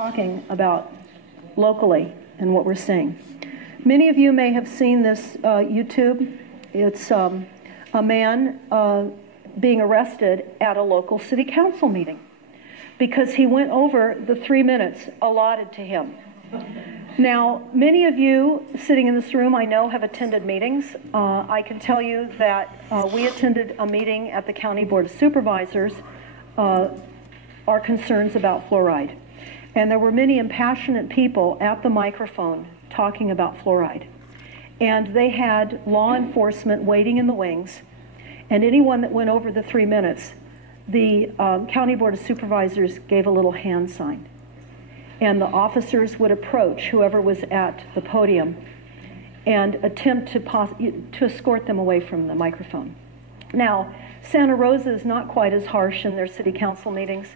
talking about locally and what we're seeing. Many of you may have seen this YouTube. It's a man being arrested at a local city council meeting because he went over the 3 minutes allotted to him. Now, many of you sitting in this room, I know, have attended meetings. I can tell you that we attended a meeting at the County Board of Supervisors, our concerns about fluoride. And there were many impassionate people at the microphone talking about fluoride. And they had law enforcement waiting in the wings, and anyone that went over the 3 minutes, the County Board of Supervisors gave a little hand sign. And the officers would approach whoever was at the podium and attempt to escort them away from the microphone. Now, Santa Rosa is not quite as harsh in their city council meetings.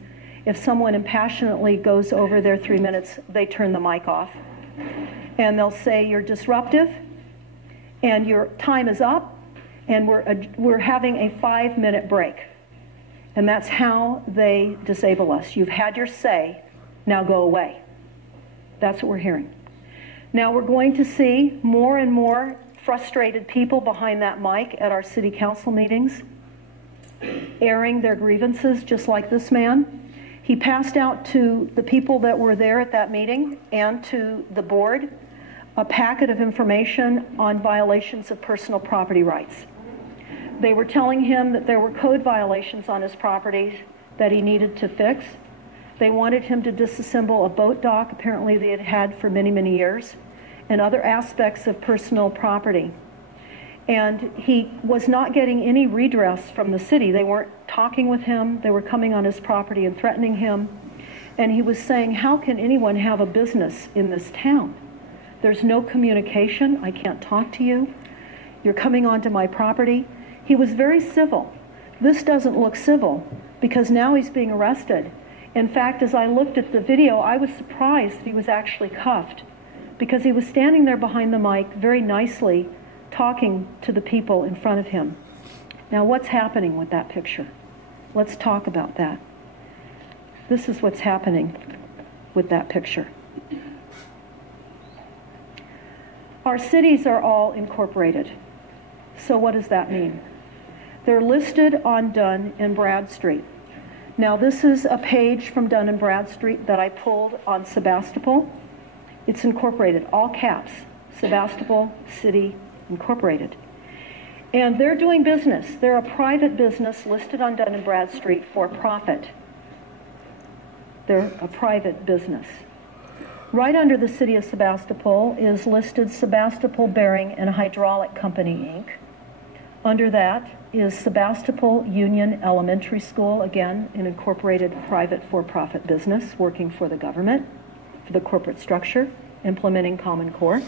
If someone impassionately goes over their 3 minutes, they turn the mic off. And they'll say, "You're disruptive, and your time is up, and we're having a 5-minute break." And that's how they disable us. You've had your say, now go away. That's what we're hearing. Now we're going to see more and more frustrated people behind that mic at our city council meetings, airing their grievances, just like this man. He passed out to the people that were there at that meeting and to the board a packet of information on violations of personal property rights. They were telling him that there were code violations on his property that he needed to fix. They wanted him to disassemble a boat dock, apparently they had had for many, many years, and other aspects of personal property. And he was not getting any redress from the city. They weren't talking with him. They were coming on his property and threatening him. And he was saying, how can anyone have a business in this town? There's no communication. I can't talk to you. You're coming onto my property. He was very civil. This doesn't look civil because now he's being arrested. In fact, as I looked at the video, I was surprised that he was actually cuffed because he was standing there behind the mic very nicely talking to the people in front of him. Now, what's happening with that picture? Let's talk about that. This is what's happening with that picture. Our cities are all incorporated. So what does that mean? They're listed on Dun and Bradstreet. Now, this is a page from Dun and Bradstreet that I pulled on Sebastopol. It's incorporated, all caps, Sebastopol City Incorporated. And they're doing business. They're a private business listed on Dun and Bradstreet for profit. They're a private business. Right under the city of Sebastopol is listed Sebastopol Bearing and Hydraulic Company, Inc. Under that is Sebastopol Union Elementary School, again, an incorporated private for-profit business working for the government, for the corporate structure, implementing Common Core.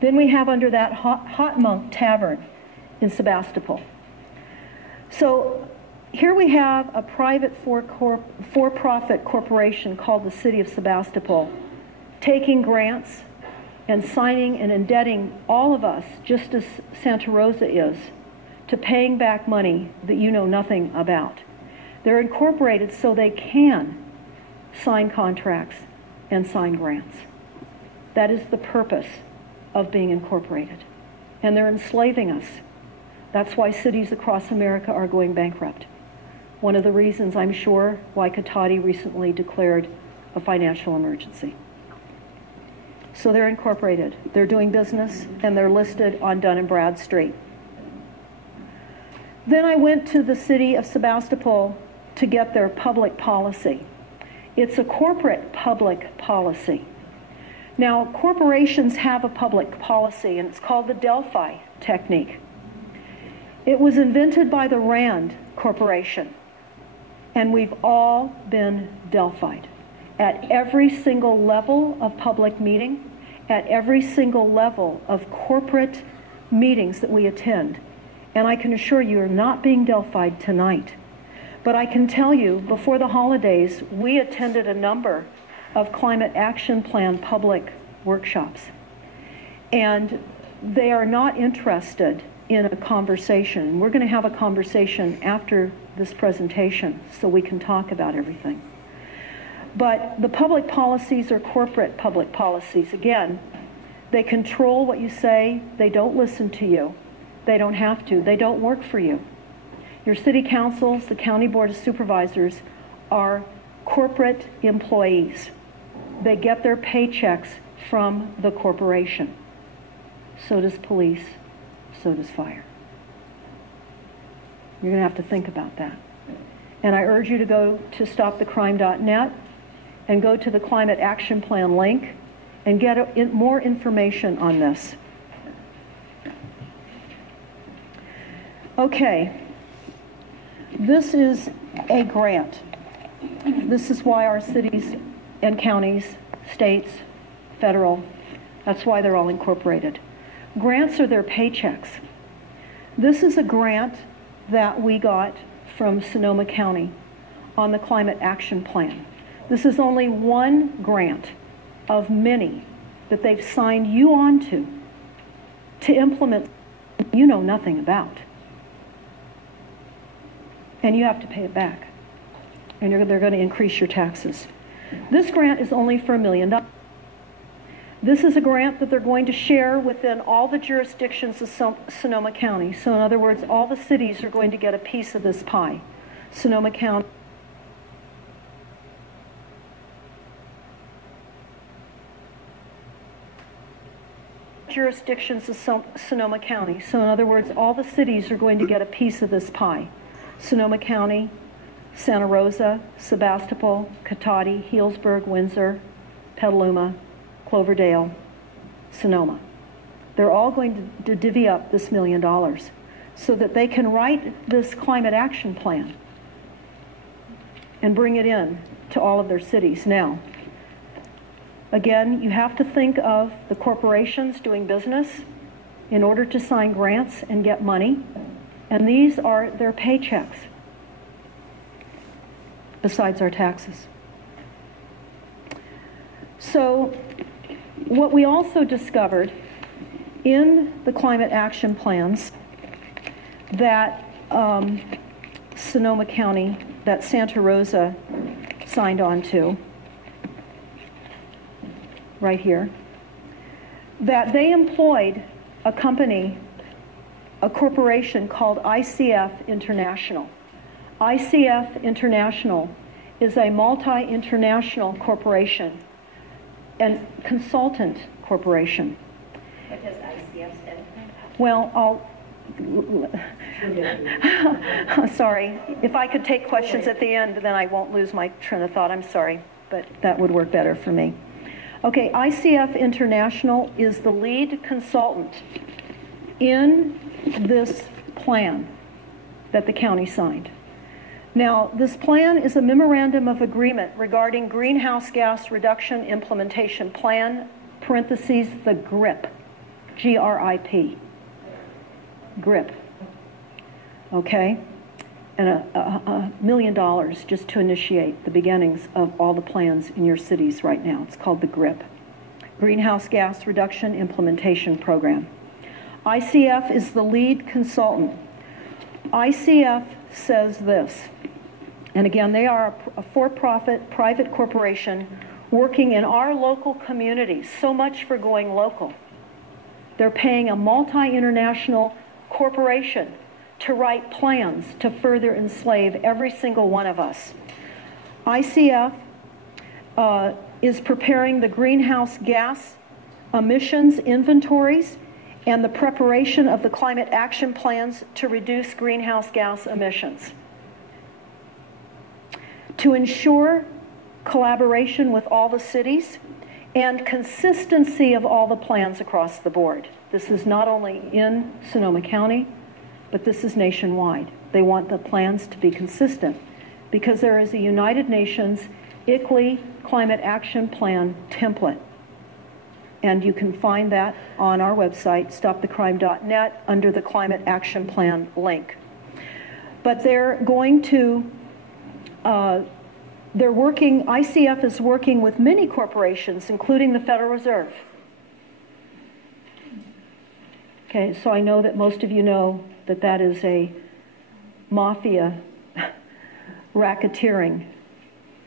Then we have under that Hot Monk Tavern in Sebastopol. So here we have a private for-profit corporation called the City of Sebastopol taking grants and signing and indebting all of us, just as Santa Rosa is, to paying back money that you know nothing about. They're incorporated so they can sign contracts and sign grants. That is the purpose of being incorporated. And they're enslaving us. That's why cities across America are going bankrupt. One of the reasons, I'm sure, why Cotati recently declared a financial emergency. So they're incorporated, they're doing business, and they're listed on Dun and Bradstreet. Then I went to the city of Sebastopol to get their public policy. It's a corporate public policy. Now, corporations have a public policy, and it's called the Delphi technique. It was invented by the Rand Corporation, and we've all been Delphied. At every single level of public meeting, at every single level of corporate meetings that we attend. And I can assure you, you're not being Delphied tonight. But I can tell you, before the holidays, we attended a number of Climate Action Plan public workshops. And they are not interested in a conversation. We're going to have a conversation after this presentation so we can talk about everything. But the public policies are corporate public policies. Again, they control what you say. They don't listen to you. They don't have to. They don't work for you. Your city councils, the county board of supervisors are corporate employees. They get their paychecks from the corporation. So does police. So does fire. You're going to have to think about that. And I urge you to go to stopthecrime.net and go to the Climate Action Plan link and get more information on this. Okay. This is a grant. This is why our cities and counties, states, federal, that's why they're all incorporated. Grants are their paychecks. This is a grant that we got from Sonoma County on the Climate Action Plan. This is only one grant of many that they've signed you on to implement you know nothing about. And you have to pay it back. And they're going to increase your taxes. This grant is only for $1 million. This is a grant that they're going to share within all the jurisdictions of Sonoma County. So in other words, all the cities are going to get a piece of this pie. Sonoma County. Jurisdictions of Sonoma County. So in other words, all the cities are going to get a piece of this pie. Sonoma County, Santa Rosa, Sebastopol, Cotati, Healdsburg, Windsor, Petaluma, Cloverdale, Sonoma. They're all going to divvy up this $1 million so that they can write this climate action plan and bring it in to all of their cities. Now, again, you have to think of the corporations doing business in order to sign grants and get money, and these are their paychecks, besides our taxes. So, what we also discovered in the climate action plans that Sonoma County, that Santa Rosa signed on to, right here, that they employed a company, a corporation called ICF International. ICF International is a multi-international corporation and consultant corporation. What does ICF stand for? Well, sorry. If I could take questions at the end, then I won't lose my train of thought. I'm sorry, but that would work better for me. Okay, ICF International is the lead consultant in this plan that the county signed. Now, this plan is a memorandum of agreement regarding greenhouse gas reduction implementation plan, parentheses, the GRIP, G-R-I-P, GRIP, okay? And $1 million just to initiate the beginnings of all the plans in your cities right now. It's called the GRIP, Greenhouse Gas Reduction Implementation Program. ICF is the lead consultant. ICF says this, and again, they are a for-profit private corporation working in our local communities. So much for going local. They're paying a multi-international corporation to write plans to further enslave every single one of us. ICF is preparing the greenhouse gas emissions inventories and the preparation of the climate action plans to reduce greenhouse gas emissions. To ensure collaboration with all the cities and consistency of all the plans across the board. This is not only in Sonoma County, but this is nationwide. They want the plans to be consistent because there is a United Nations ICLEI Climate Action Plan template. And you can find that on our website, stopthecrime.net, under the Climate Action Plan link. But they're going to, ICF is working with many corporations, including the Federal Reserve. Okay, so I know that most of you know that that is a mafia racketeering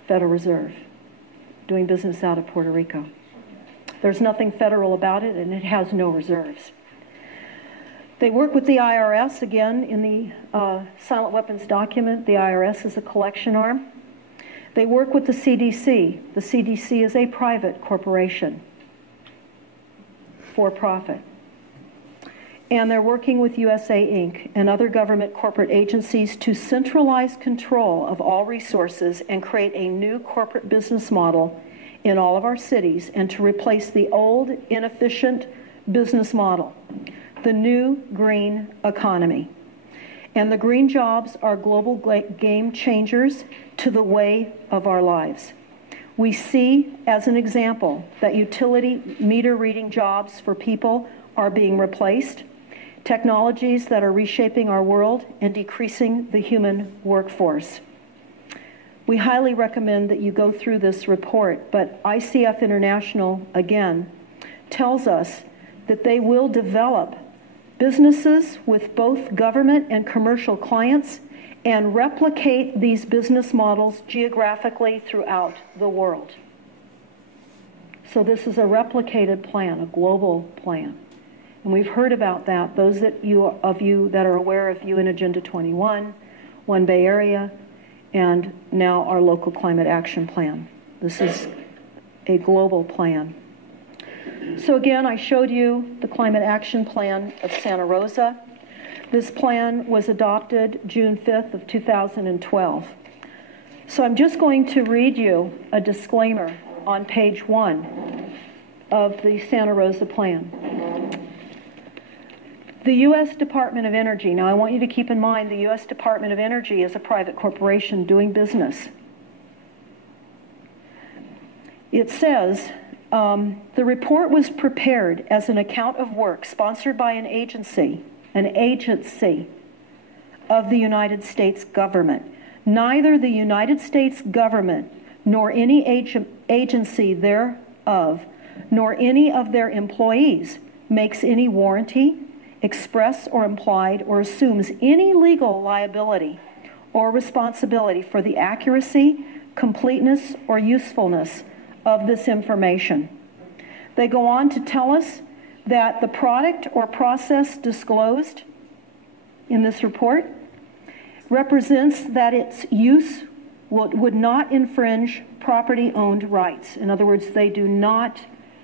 Federal Reserve. doing business out of Puerto Rico. There's nothing federal about it, and it has no reserves. They work with the IRS, again, in the silent weapons document. The IRS is a collection arm. They work with the CDC. The CDC is a private corporation, for profit. And they're working with USA Inc. and other government corporate agencies to centralize control of all resources and create a new corporate business model in all of our cities, and to replace the old, inefficient business model, the new green economy. And the green jobs are global game changers to the way of our lives. We see, as an example, that utility meter reading jobs for people are being replaced, technologies that are reshaping our world and decreasing the human workforce. We highly recommend that you go through this report, but ICF International, again, tells us that they will develop businesses with both government and commercial clients and replicate these business models geographically throughout the world. So this is a replicated plan, a global plan. And we've heard about that. Those of you that are aware of UN Agenda 21, One Bay Area, and now our local climate action plan. This is a global plan. So again, I showed you the climate action plan of Santa Rosa. This plan was adopted June 5th of 2012. So I'm just going to read you a disclaimer on page 1 of the Santa Rosa plan. The U.S. Department of Energy, now I want you to keep in mind the U.S. Department of Energy is a private corporation doing business. It says, the report was prepared as an account of work sponsored by an agency of the United States government. Neither the United States government nor any agency thereof, nor any of their employees makes any warranty, express or implied, or assumes any legal liability or responsibility for the accuracy, completeness, or usefulness of this information. They go on to tell us that the product or process disclosed in this report represents that its use would not infringe property-owned rights. In other words, they do not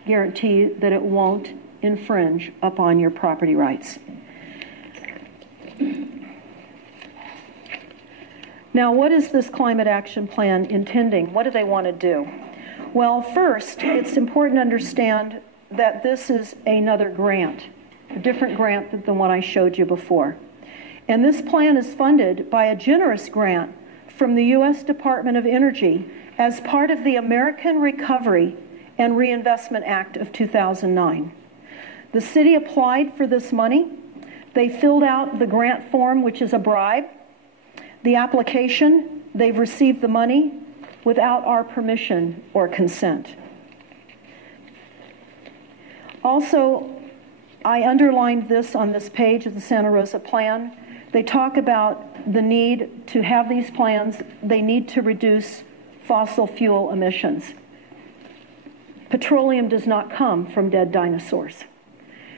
guarantee that it won't infringe upon your property rights. Now, what is this climate action plan intending? What do they want to do? Well, first, it's important to understand that this is another grant, a different grant than the one I showed you before. And this plan is funded by a generous grant from the U.S. Department of Energy as part of the American Recovery and Reinvestment Act of 2009. The city applied for this money. They filled out the grant form, which is a bribe. The application, they've received the money without our permission or consent. Also, I underlined this on this page of the Santa Rosa plan. They talk about the need to have these plans. They need to reduce fossil fuel emissions. Petroleum does not come from dead dinosaurs.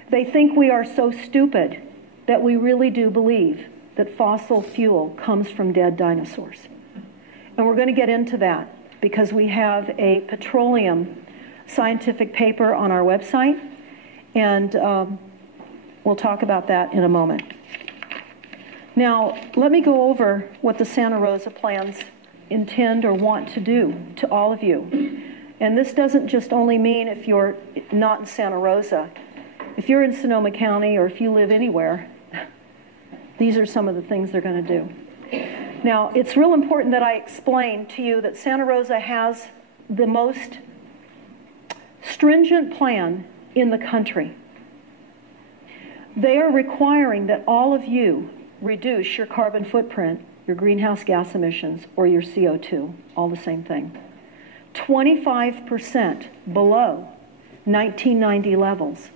They think we are so stupid that we really do believe that fossil fuel comes from dead dinosaurs. And we're going to get into that because we have a petroleum scientific paper on our website, and we'll talk about that in a moment. Now, let me go over what the Santa Rosa plans intend or want to do to all of you. And this doesn't just only mean if you're not in Santa Rosa. If you're in Sonoma County or if you live anywhere, these are some of the things they're going to do. Now, it's real important that I explain to you that Santa Rosa has the most stringent plan in the country. They are requiring that all of you reduce your carbon footprint, your greenhouse gas emissions, or your CO2, all the same thing, 25% below 1990 levels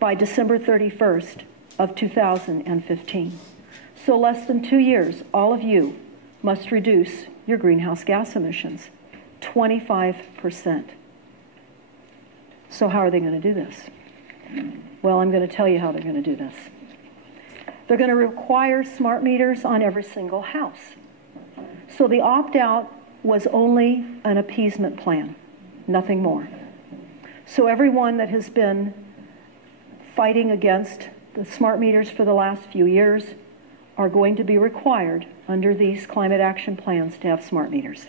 by December 31st of 2015. So less than 2 years, all of you must reduce your greenhouse gas emissions, 25%. So how are they going to do this? Well, I'm going to tell you how they're going to do this. They're going to require smart meters on every single house. So the opt-out was only an appeasement plan, nothing more. So everyone that has been fighting against the smart meters for the last few years are going to be required under these climate action plans to have smart meters.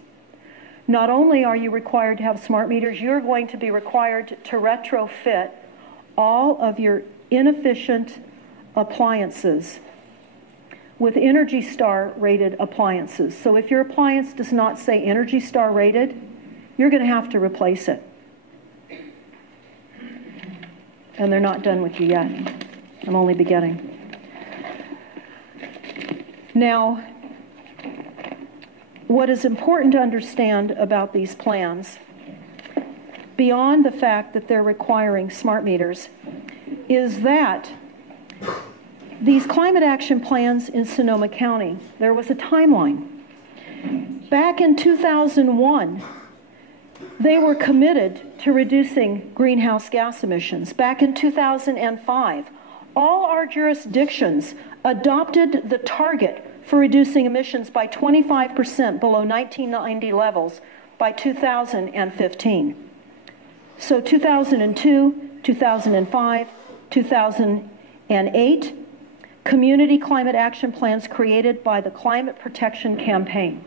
Not only are you required to have smart meters, you're going to be required to retrofit all of your inefficient appliances with Energy Star rated appliances. So if your appliance does not say Energy Star rated, you're going to have to replace it. And they're not done with you yet. I'm only beginning. Now, what is important to understand about these plans, beyond the fact that they're requiring smart meters, is that these climate action plans in Sonoma County, there was a timeline. Back in 2001, they were committed to reducing greenhouse gas emissions. Back in 2005, all our jurisdictions adopted the target for reducing emissions by 25% below 1990 levels by 2015. So 2002, 2005, 2008, community climate action plans created by the Climate Protection Campaign.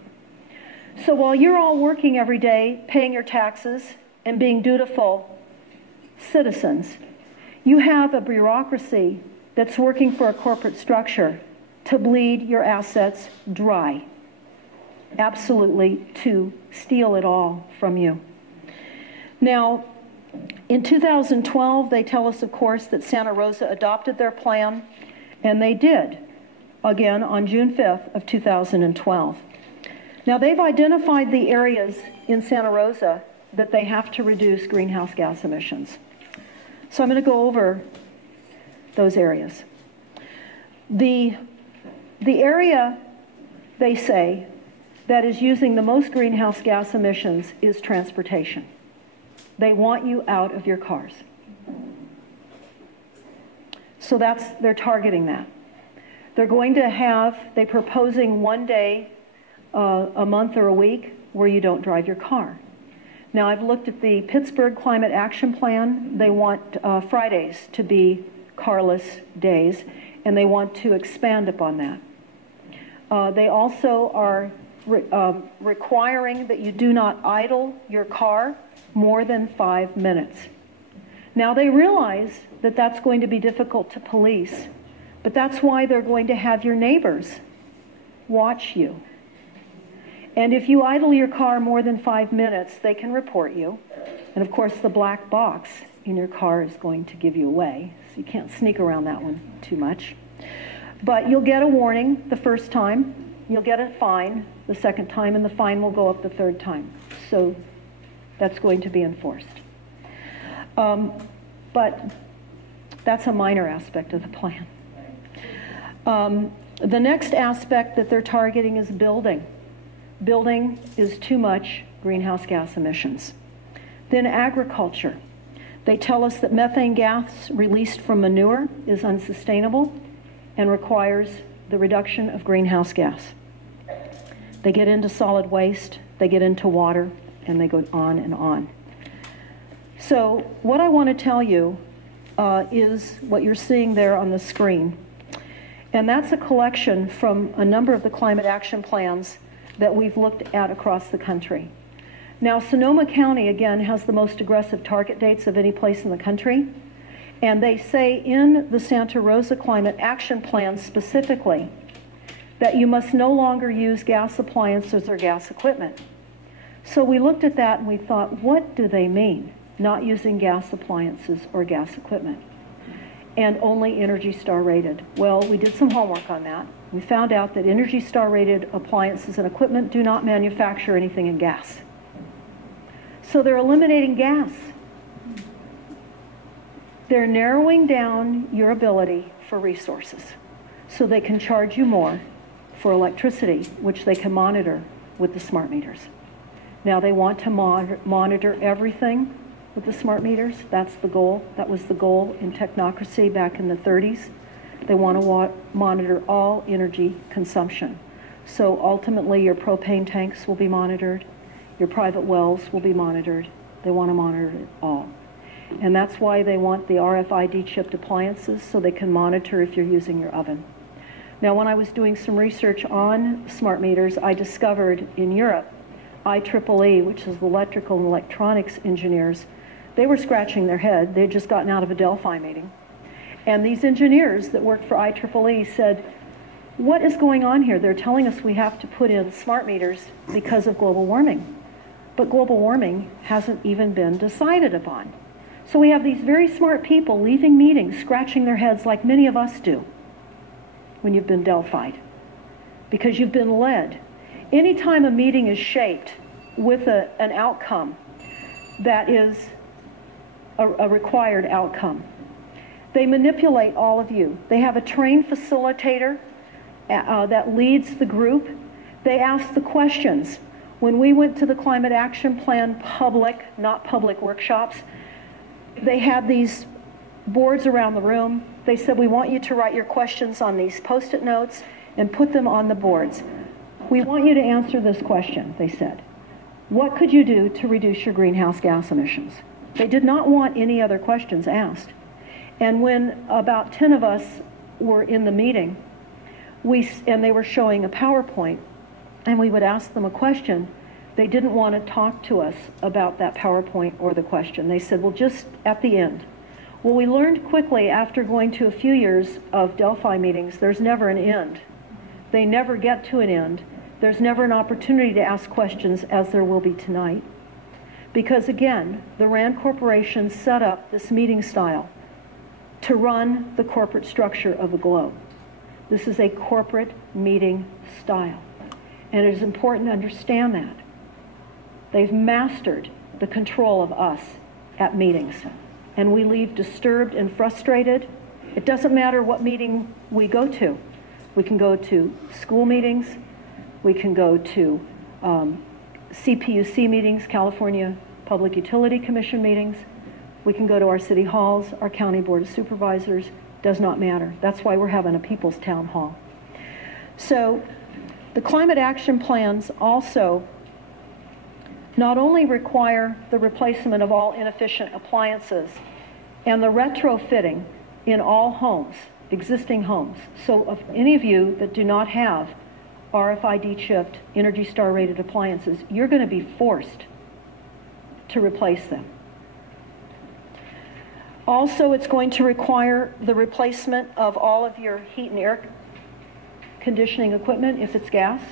So while you're all working every day, paying your taxes, and being dutiful citizens, you have a bureaucracy that's working for a corporate structure to bleed your assets dry, absolutely to steal it all from you. Now, in 2012, they tell us, of course, that Santa Rosa adopted their plan, and they did, again, on June 5th of 2012. Now, they've identified the areas in Santa Rosa that they have to reduce greenhouse gas emissions. So I'm going to go over those areas. The area, they say, that is using the most greenhouse gas emissions is transportation. They want you out of your cars. So they're targeting that. They're going to have, they're proposing one day a month or a week where you don't drive your car. Now, I've looked at the Pittsburgh Climate Action Plan. They want Fridays to be carless days, and they want to expand upon that. They also are requiring that you do not idle your car more than 5 minutes. Now, they realize that that's going to be difficult to police, but that's why they're going to have your neighbors watch you. And if you idle your car more than 5 minutes, they can report you. And of course, the black box in your car is going to give you away, so you can't sneak around that one too much. But you'll get a warning the first time, you'll get a fine the second time, and the fine will go up the third time. So that's going to be enforced. But that's a minor aspect of the plan. The next aspect that they're targeting is building. Building is too much greenhouse gas emissions. Then agriculture. They tell us that methane gas released from manure is unsustainable and requires the reduction of greenhouse gas. They get into solid waste, they get into water, and they go on and on. So what I want to tell you is what you're seeing there on the screen. And that's a collection from a number of the climate action plans that we've looked at across the country. Now, Sonoma County, again, has the most aggressive target dates of any place in the country. And they say in the Santa Rosa Climate Action Plan specifically that you must no longer use gas appliances or gas equipment. So we looked at that and we thought, what do they mean, not using gas appliances or gas equipment? And only Energy Star rated. Well, we did some homework on that. We found out that Energy Star rated appliances and equipment do not manufacture anything in gas. So they're eliminating gas. They're narrowing down your ability for resources so they can charge you more for electricity, which they can monitor with the smart meters. Now they want to monitor everything with the smart meters. That's the goal. That was the goal in technocracy back in the 30s. They want to monitor all energy consumption. So ultimately your propane tanks will be monitored, your private wells will be monitored. They want to monitor it all. And that's why they want the RFID chipped appliances, so they can monitor if you're using your oven. Now, when I was doing some research on smart meters, I discovered in Europe, IEEE, which is the electrical and electronics engineers, they were scratching their head. They had just gotten out of a Delphi meeting. And these engineers that worked for IEEE said, what is going on here? They're telling us we have to put in smart meters because of global warming. But global warming hasn't even been decided upon. So we have these very smart people leaving meetings, scratching their heads like many of us do when you've been Delphi'd, because you've been led. Anytime a meeting is shaped with an outcome that is a required outcome, they manipulate all of you. They have a trained facilitator that leads the group. They ask the questions. When we went to the Climate Action Plan public, not public workshops, they had these boards around the room. They said, we want you to write your questions on these Post-it notes and put them on the boards. We want you to answer this question, they said. What could you do to reduce your greenhouse gas emissions? They did not want any other questions asked. And when about 10 of us were in the meeting, and they were showing a PowerPoint, and we would ask them a question, they didn't want to talk to us about that PowerPoint or the question. They said, well, just at the end. Well, we learned quickly after going to a few years of Delphi meetings, there's never an end. They never get to an end. There's never an opportunity to ask questions, as there will be tonight. Because again, the RAND Corporation set up this meeting style to run the corporate structure of the globe. This is a corporate meeting style. And it is important to understand that. They've mastered the control of us at meetings. And we leave disturbed and frustrated. It doesn't matter what meeting we go to. We can go to school meetings. We can go to CPUC meetings, California Public Utility Commission meetings. We can go to our city halls, our county board of supervisors. Does not matter. That's why we're having a people's town hall. So the climate action plans also not only require the replacement of all inefficient appliances and the retrofitting in all homes, existing homes. So if any of you that do not have RFID chipped, Energy Star rated appliances, you're going to be forced to replace them. Also, it's going to require the replacement of all of your heat and air conditioning equipment if it's gas.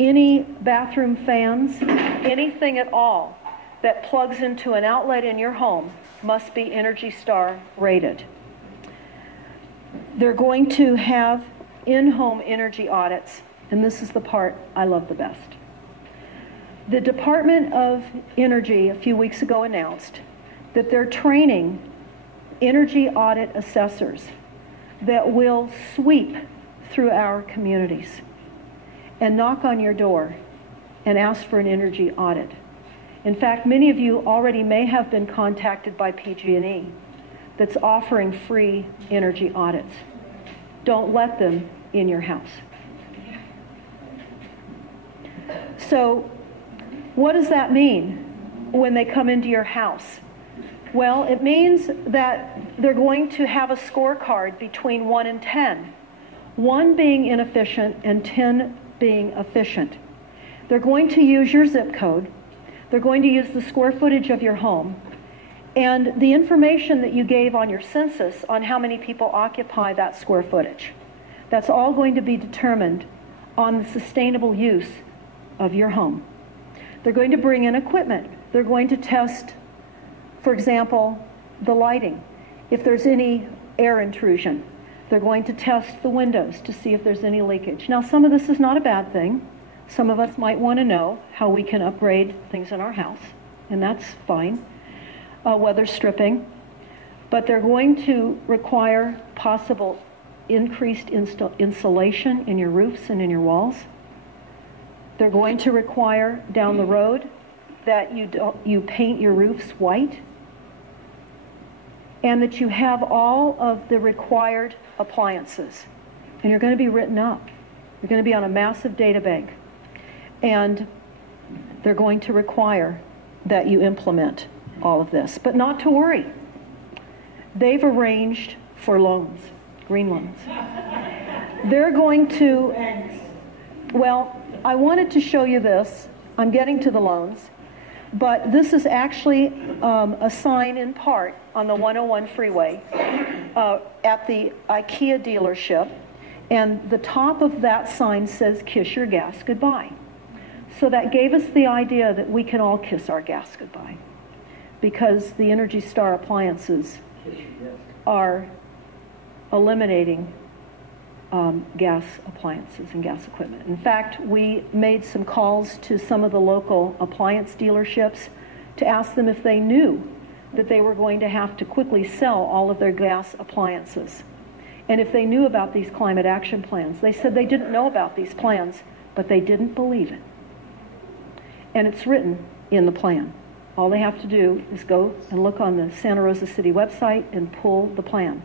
Any bathroom fans, anything at all that plugs into an outlet in your home must be Energy Star rated. They're going to have in-home energy audits, and this is the part I love the best. The Department of Energy a few weeks ago announced that they're training energy audit assessors that will sweep through our communities and knock on your door and ask for an energy audit. In fact, many of you already may have been contacted by PG&E that's offering free energy audits. Don't let them in your house. So, what does that mean when they come into your house? Well, it means that they're going to have a scorecard between 1 and 10. 1 being inefficient and 10 being efficient. They're going to use your zip code. They're going to use the square footage of your home and the information that you gave on your census on how many people occupy that square footage. That's all going to be determined on the sustainable use of your home. They're going to bring in equipment. They're going to test, for example, the lighting. If there's any air intrusion, they're going to test the windows to see if there's any leakage. Now, some of this is not a bad thing. Some of us might want to know how we can upgrade things in our house, and that's fine. Weather stripping. But they're going to require possible increased insulation in your roofs and in your walls. They're going to require down the road that you paint your roofs white, and that you have all of the required appliances. And you're going to be written up. You're going to be on a massive data bank. And they're going to require that you implement all of this. But not to worry. They've arranged for loans, green loans. They're going to, well, I wanted to show you this. I'm getting to the loans. But this is actually a sign in part on the 101 freeway at the IKEA dealership. And the top of that sign says, "Kiss your gas goodbye." So that gave us the idea that we can all kiss our gas goodbye, because the Energy Star appliances are eliminating gas appliances and gas equipment. In fact, we made some calls to some of the local appliance dealerships to ask them if they knew that they were going to have to quickly sell all of their gas appliances, and if they knew about these climate action plans. They said they didn't know about these plans, but they didn't believe it. And it's written in the plan. All they have to do is go and look on the Santa Rosa City website and pull the plan.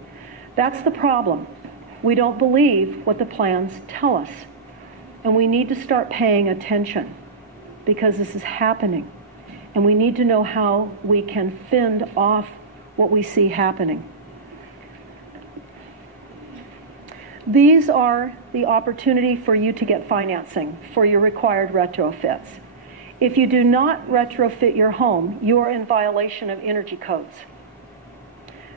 That's the problem. We don't believe what the plans tell us. And we need to start paying attention, because this is happening. And we need to know how we can fend off what we see happening. These are the opportunity for you to get financing for your required retrofits. If you do not retrofit your home, you are in violation of energy codes.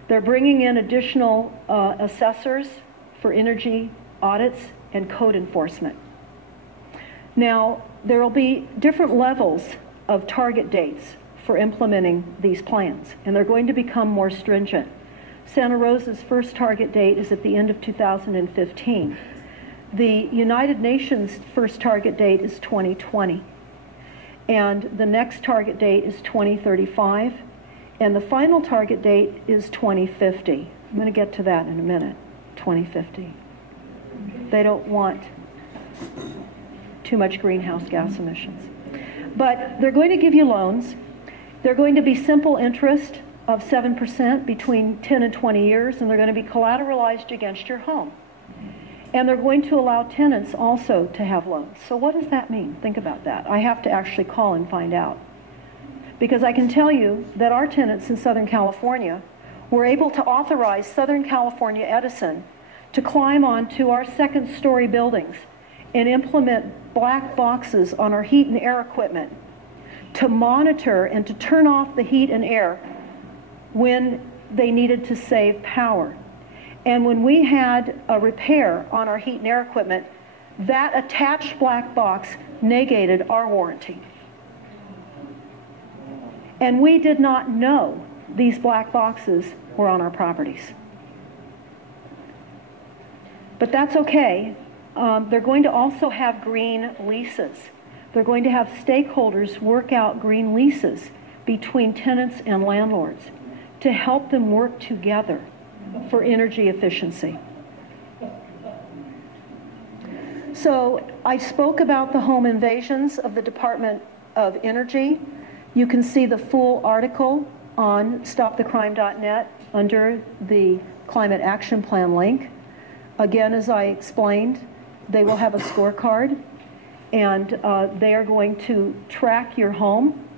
They're bringing in additional assessors for energy audits and code enforcement. Now, there will be different levels of target dates for implementing these plans, and they're going to become more stringent. Santa Rosa's first target date is at the end of 2015. The United Nations first target date is 2020. And the next target date is 2035. And the final target date is 2050. I'm going to get to that in a minute. 2050. They don't want too much greenhouse gas emissions. But they're going to give you loans. They're going to be simple interest of 7% between 10 and 20 years, and they're going to be collateralized against your home. And they're going to allow tenants also to have loans. So what does that mean? Think about that. I have to actually call and find out. Because I can tell you that our tenants in Southern California were able to authorize Southern California Edison to climb onto our second-story buildings and implement black boxes on our heat and air equipment to monitor and to turn off the heat and air when they needed to save power. And when we had a repair on our heat and air equipment, that attached black box negated our warranty. And we did not know these black boxes were on our properties. But that's okay. They're going to also have green leases. They're going to have stakeholders work out green leases between tenants and landlords to help them work together for energy efficiency. So I spoke about the home invasions of the Department of Energy. You can see the full article on stopthecrime.net under the Climate Action Plan link. Again, as I explained, they will have a scorecard, and they are going to track your home.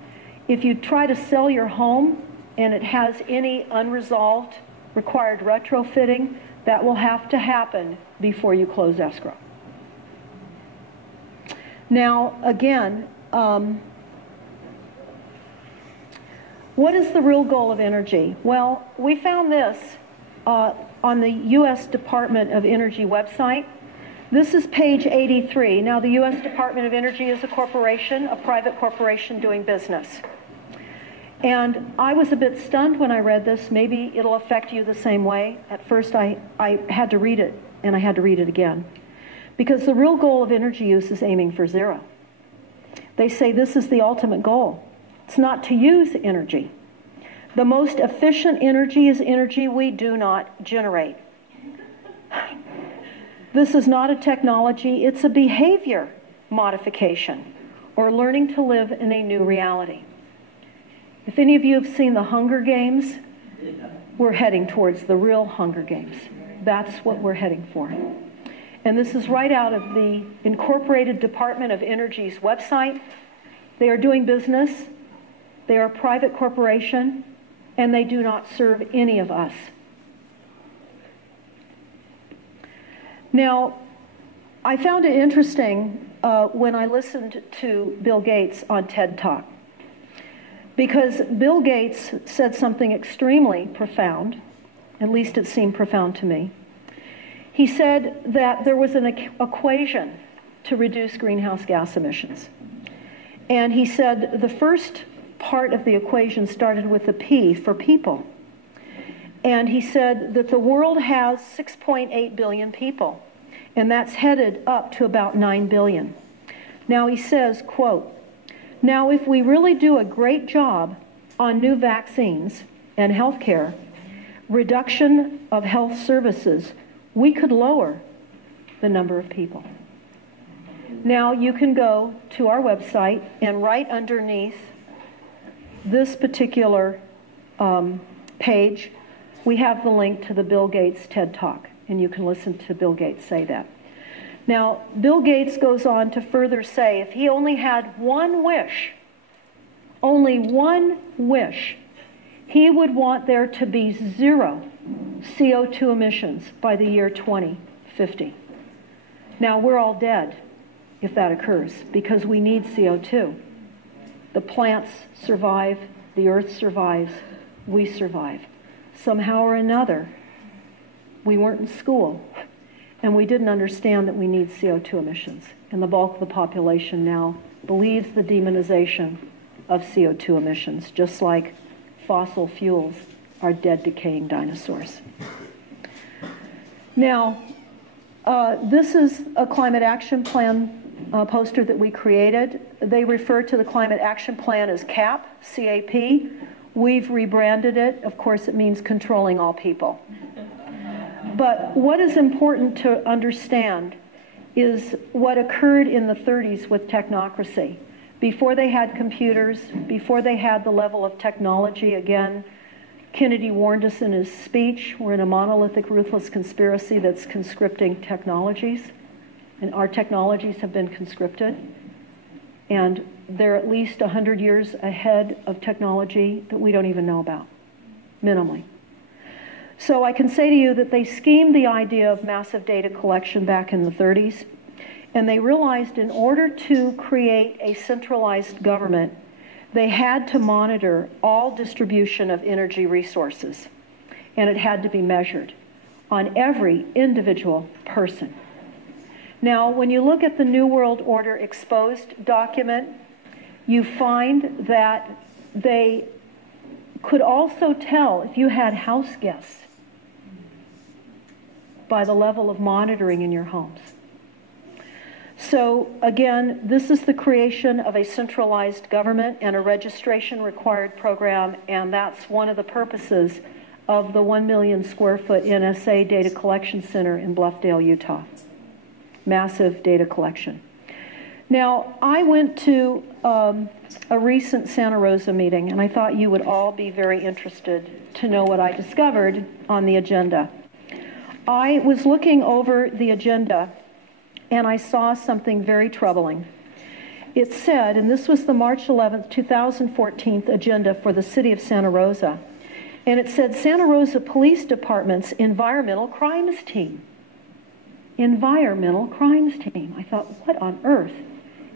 If you try to sell your home and it has any unresolved required retrofitting, that will have to happen before you close escrow. Now, again, what is the real goal of energy? Well, we found this on the U.S. Department of Energy website. This is page 83. Now, the U.S. Department of Energy is a corporation, a private corporation doing business. And I was a bit stunned when I read this. Maybe it'll affect you the same way. At first, I had to read it, and I had to read it again. Because the real goal of energy use is aiming for zero. They say this is the ultimate goal. It's not to use energy. The most efficient energy is energy we do not generate. This is not a technology, it's a behavior modification, or learning to live in a new reality. If any of you have seen the Hunger Games, we're heading towards the real Hunger Games. That's what we're heading for. And this is right out of the Incorporated Department of Energy's website. They are doing business. They are a private corporation, and they do not serve any of us. Now, I found it interesting when I listened to Bill Gates on TED Talk, because Bill Gates said something extremely profound, at least it seemed profound to me. He said that there was an equation to reduce greenhouse gas emissions. And he said the first part of the equation started with the P for people. And he said that the world has 6.8 billion people, and that's headed up to about 9 billion. Now he says, quote, "Now if we really do a great job on new vaccines and healthcare, reduction of health services, we could lower the number of people." Now you can go to our website, and right underneath this particular page, we have the link to the Bill Gates TED Talk, and you can listen to Bill Gates say that. Now, Bill Gates goes on to further say if he only had one wish, only one wish, he would want there to be 0 CO2 emissions by the year 2050. Now, we're all dead if that occurs, because we need CO2. The plants survive, the earth survives, we survive. Somehow or another, we weren't in school, and we didn't understand that we need CO2 emissions. And the bulk of the population now believes the demonization of CO2 emissions, just like fossil fuels are dead, decaying dinosaurs. Now, this is a climate action plan poster that we created. They refer to the climate action plan as CAP, C-A-P. We've rebranded it. Of course, it means controlling all people. But what is important to understand is what occurred in the 30s with technocracy. Before they had computers, before they had the level of technology, again, Kennedy warned us in his speech, we're in a monolithic, ruthless conspiracy that's conscripting technologies, and our technologies have been conscripted, and they're at least 100 years ahead of technology that we don't even know about, minimally. So I can say to you that they schemed the idea of massive data collection back in the 30s, and they realized in order to create a centralized government, they had to monitor all distribution of energy resources, and it had to be measured on every individual person. Now, when you look at the New World Order Exposed document, you find that they could also tell if you had house guests by the level of monitoring in your homes. So again, this is the creation of a centralized government and a registration required program, and that's one of the purposes of the 1 million square foot NSA data collection center in Bluffdale, Utah. Massive data collection. Now, I went to a recent Santa Rosa meeting, and I thought you would all be very interested to know what I discovered on the agenda. I was looking over the agenda, and I saw something very troubling. It said, and this was the March 11th, 2014 agenda for the city of Santa Rosa, and it said Santa Rosa Police Department's Environmental Crimes Team. Environmental Crimes Team. I thought, what on earth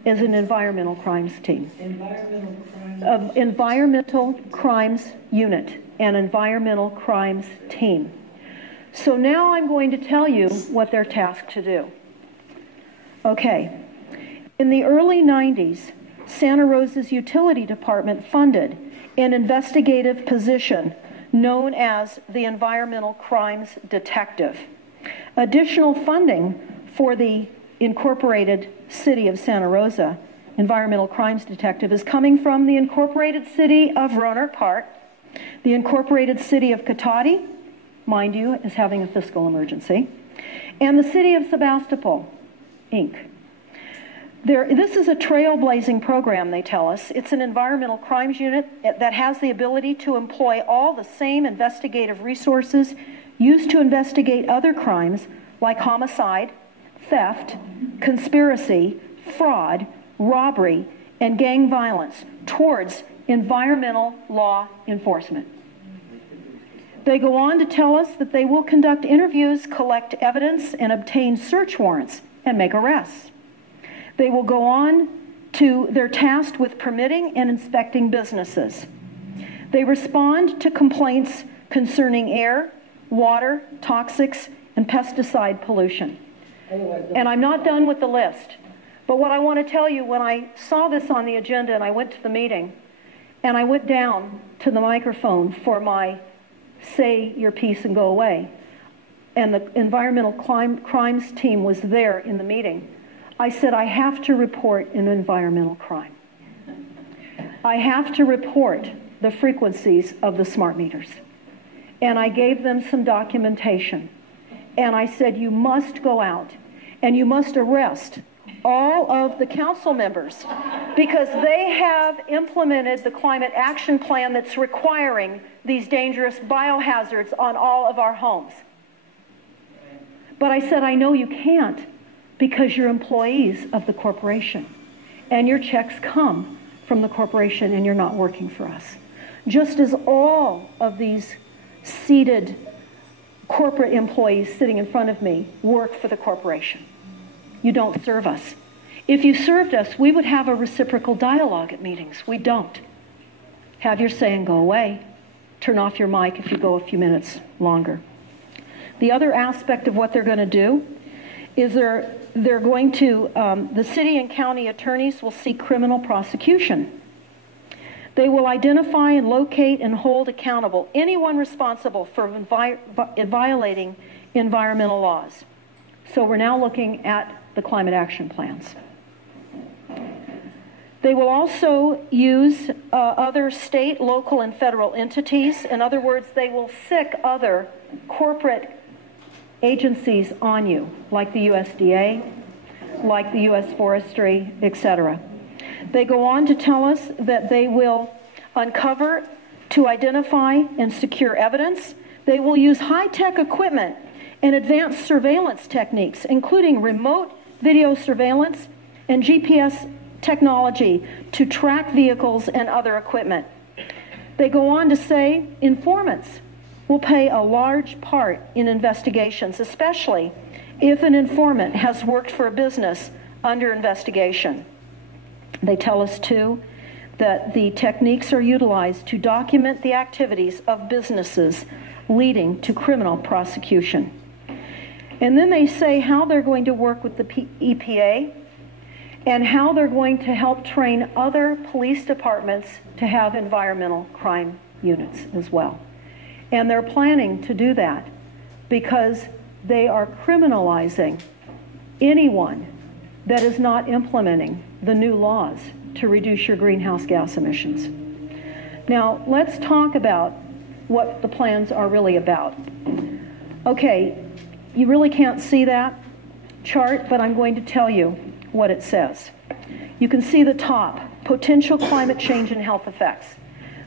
is an Environmental Crimes Team? Environmental Crimes Unit, an Environmental Crimes Team. So now I'm going to tell you what they're tasked to do. Okay. In the early 90s, Santa Rosa's utility department funded an investigative position known as the Environmental Crimes Detective. Additional funding for the Incorporated City of Santa Rosa Environmental Crimes Detective is coming from the Incorporated City of Rohnert Park, the Incorporated City of Cotati, mind you, is having a fiscal emergency, and the City of Sebastopol, Inc. This is a trailblazing program, they tell us. It's an environmental crimes unit that has the ability to employ all the same investigative resources used to investigate other crimes like homicide, theft, conspiracy, fraud, robbery, and gang violence towards environmental law enforcement. They go on to tell us that they will conduct interviews, collect evidence, and obtain search warrants and make arrests. They will go on to their tasked with permitting and inspecting businesses. They respond to complaints concerning air, water, toxics, and pesticide pollution. And I'm not done with the list. But what I want to tell you, when I saw this on the agenda and I went to the meeting, and I went down to the microphone for my say your piece and go away, and the environmental crimes team was there in the meeting, I said, I have to report an environmental crime. I have to report the frequencies of the smart meters. And I gave them some documentation. And I said, you must go out and you must arrest all of the council members because they have implemented the climate action plan that's requiring these dangerous biohazards on all of our homes. But I said, I know you can't, because you're employees of the corporation and your checks come from the corporation and you're not working for us. Just as all of these seated corporate employees sitting in front of me work for the corporation. You don't serve us. If you served us, we would have a reciprocal dialogue at meetings. We don't. Have your say and go away. Turn off your mic if you go a few minutes longer. The other aspect of what they're going to do is they're going to, the city and county attorneys will seek criminal prosecution. They will identify and locate and hold accountable anyone responsible for violating environmental laws. So we're now looking at the climate action plans. They will also use other state, local, and federal entities. In other words, they will sic other corporate agencies on you, like the USDA, like the U.S. Forestry, etc. They go on to tell us that they will uncover to identify and secure evidence. They will use high-tech equipment and advanced surveillance techniques, including remote video surveillance and GPS technology to track vehicles and other equipment. They go on to say informants will play a large part in investigations, especially if an informant has worked for a business under investigation. They tell us, too, that the techniques are utilized to document the activities of businesses leading to criminal prosecution. And then they say how they're going to work with the EPA and how they're going to help train other police departments to have environmental crime units as well. And they're planning to do that because they are criminalizing anyone that is not implementing the new laws to reduce your greenhouse gas emissions. Now, let's talk about what the plans are really about. Okay, you really can't see that chart, but I'm going to tell you what it says. You can see the top, potential climate change and health effects.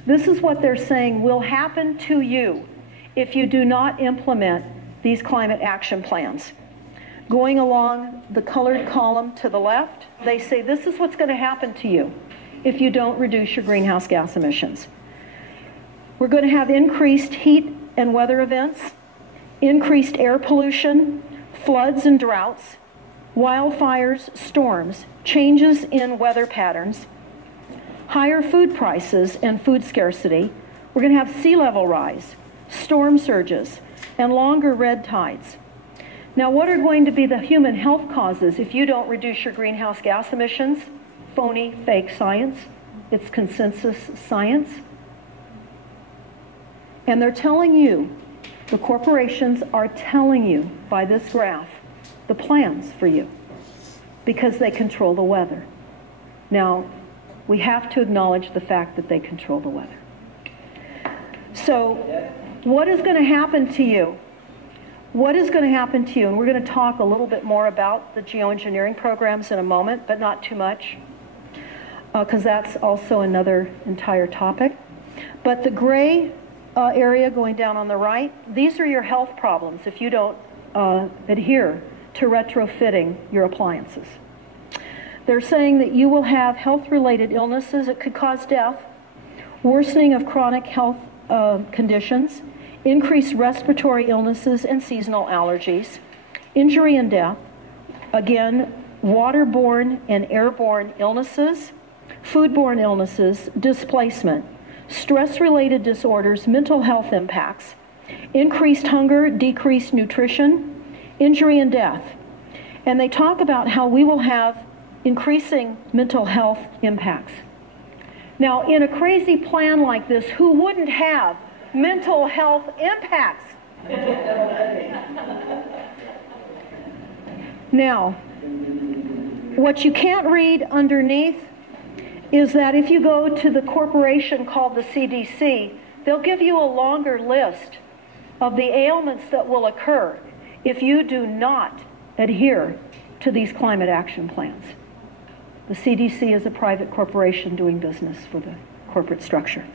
This is what they're saying will happen to you if you do not implement these climate action plans. Going along the colored column to the left, they say this is what's going to happen to you if you don't reduce your greenhouse gas emissions. We're going to have increased heat and weather events, increased air pollution, floods and droughts, wildfires, storms, changes in weather patterns, higher food prices and food scarcity. We're going to have sea level rise, storm surges, and longer red tides. Now, what are going to be the human health causes if you don't reduce your greenhouse gas emissions? Phony, fake science. It's consensus science. And they're telling you, the corporations are telling you by this graph, the plans for you, because they control the weather. Now, we have to acknowledge the fact that they control the weather. So, what is going to happen to you what is going to happen to you? And we're going to talk a little bit more about the geoengineering programs in a moment, but not too much, because that's also another entire topic. But the gray area going down on the right, these are your health problems if you don't adhere to retrofitting your appliances. They're saying that you will have health-related illnesses that could cause death, worsening of chronic health conditions, increased respiratory illnesses and seasonal allergies, injury and death, again, waterborne and airborne illnesses, foodborne illnesses, displacement, stress-related disorders, mental health impacts, increased hunger, decreased nutrition, injury and death. And they talk about how we will have increasing mental health impacts. Now, in a crazy plan like this, who wouldn't have mental health impacts? Now, what you can't read underneath is that if you go to the corporation called the CDC, they'll give you a longer list of the ailments that will occur if you do not adhere to these climate action plans. The CDC is a private corporation doing business for the corporate structure.